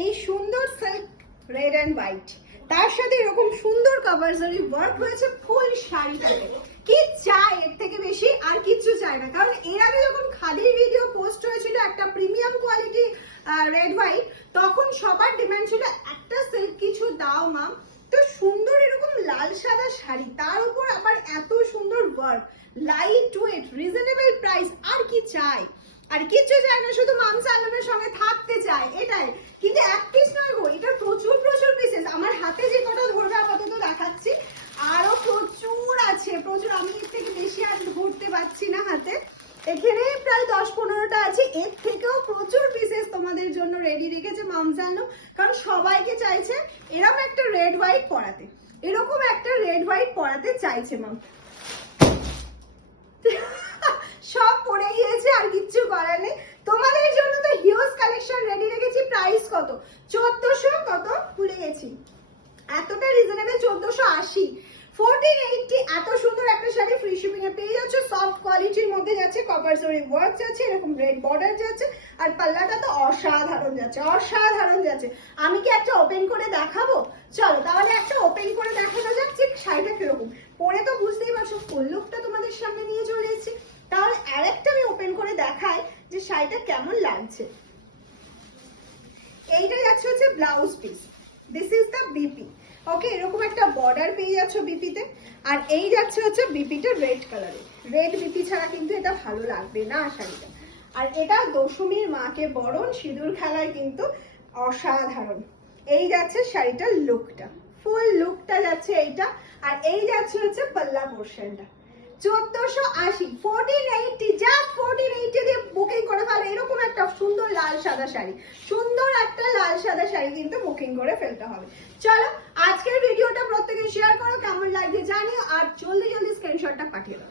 এই সুন্দর silk red and white, তার সাথে এরকম সুন্দর কভার জরি ওয়ার্ক হয়েছে ফুল শাড়িটাতে। কি চাই এর থেকে বেশি? আর কিচ্ছু চাই না। কারণ এর আগে যখন খাদির ভিডিও পোস্ট হয়েছিল একটা প্রিমিয়াম কোয়ালিটি রেড হোয়াইট, তখন সবার ডিমান্ড ছিল একটা সিল্ক কিছু দাও মা। তো সুন্দর এরকম লাল সাদা শাড়ি, তার উপর আবার এত সুন্দর work, light weight, reasonable price, আর কি চাই? আর কিচ্ছু চাই না, শুধু মামসা আলমের সঙ্গে থাকতে চাই, এটাই। কিন্তু এক পিস নয় গো, এটা প্রচুর প্রচুর পিসেস। আমার হাতে যে কটা ধরবে আপাতত দেখাচ্ছি, আরো প্রচুর আছে, প্রচুর। আমি এর থেকে বেশি আর ধরতে পারছি না হাতে। এখানে প্রায় 10-15টা আছে, এর থেকেও প্রচুর পিসেস তোমাদের জন্য রেডি রেখেছে মামসা আলম। কারণ সবাইকে চাইছে এরকম একটা রেড হোয়াইট পরাতে, এরকম একটা রেড হোয়াইট পরাতে চাইছে মাম। সব পড়ে গিয়েছে, আর কিচ্ছু করার নেই। তোমাদের জন্য তো হিউজ কালেকশন রেডি রেখেছি। প্রাইস কত? 1400 কত ভুলে গেছি, এতটা রিজনেবল, 1480, 1480। এত সুন্দর একটা শাড়ি ফ্রি শিপিং এ পেয়ে যাচ্ছে। সফট কোয়ালিটির মধ্যে যাচ্ছে, কপার জরি ওয়ার্ক যাচ্ছে, এরকম রেড বর্ডার যাচ্ছে, আর পাল্লাটা তো অসাধারণ যাচ্ছে, অসাধারণ যাচ্ছে। আমি কি একটা ওপেন করে দেখাবো? চলো তাহলে একটা ওপেন করে দেখানো যাক যে শাড়িটা কিরকম। পরে তো বুঝতেই পারছো, ফুল লুকটা তোমাদের সামনে নিয়ে চলে এসেছি। তাহলে আরেকটা আমি ওপেন করে দেখাই যে শাড়িটা কেমন লাগছে। এইটা যাচ্ছে হচ্ছে blouse piece, this is the BP. Okay, এরকম একটা বর্ডার পেয়ে যাচ্ছ বিপিতে। আর এই যাচ্ছে হচ্ছে বিপিটা রেড কালারে। রেড বিপি ছাড়া কিন্তু এটা ভালো লাগবে না শাড়িটা। আর এটা দশমীর মাকে বরণ সিঁদুর খেলায় কিন্তু অসাধারণ। এই যাচ্ছে শাড়িটার লুকটা, ফুল লুকটা যাচ্ছে এইটা। আর এই যাচ্ছে হচ্ছে পাল্লা পোর্শনটা। 1480, 1480, জাস্ট 1480 দিয়ে বুকিং করে ফেলো। এরকম একটা সুন্দর লাল সাদা শাড়ি, সুন্দর একটা লাল সাদা শাড়ি কিন্তু বুকিং করে ফেলতে হবে। চলো আজকের ভিডিওটা প্রত্যেকে শেয়ার করো, কেমন লাগছে জানিও, আর জলদি জলদি স্ক্রিনশটটা পাঠিয়ে দাও।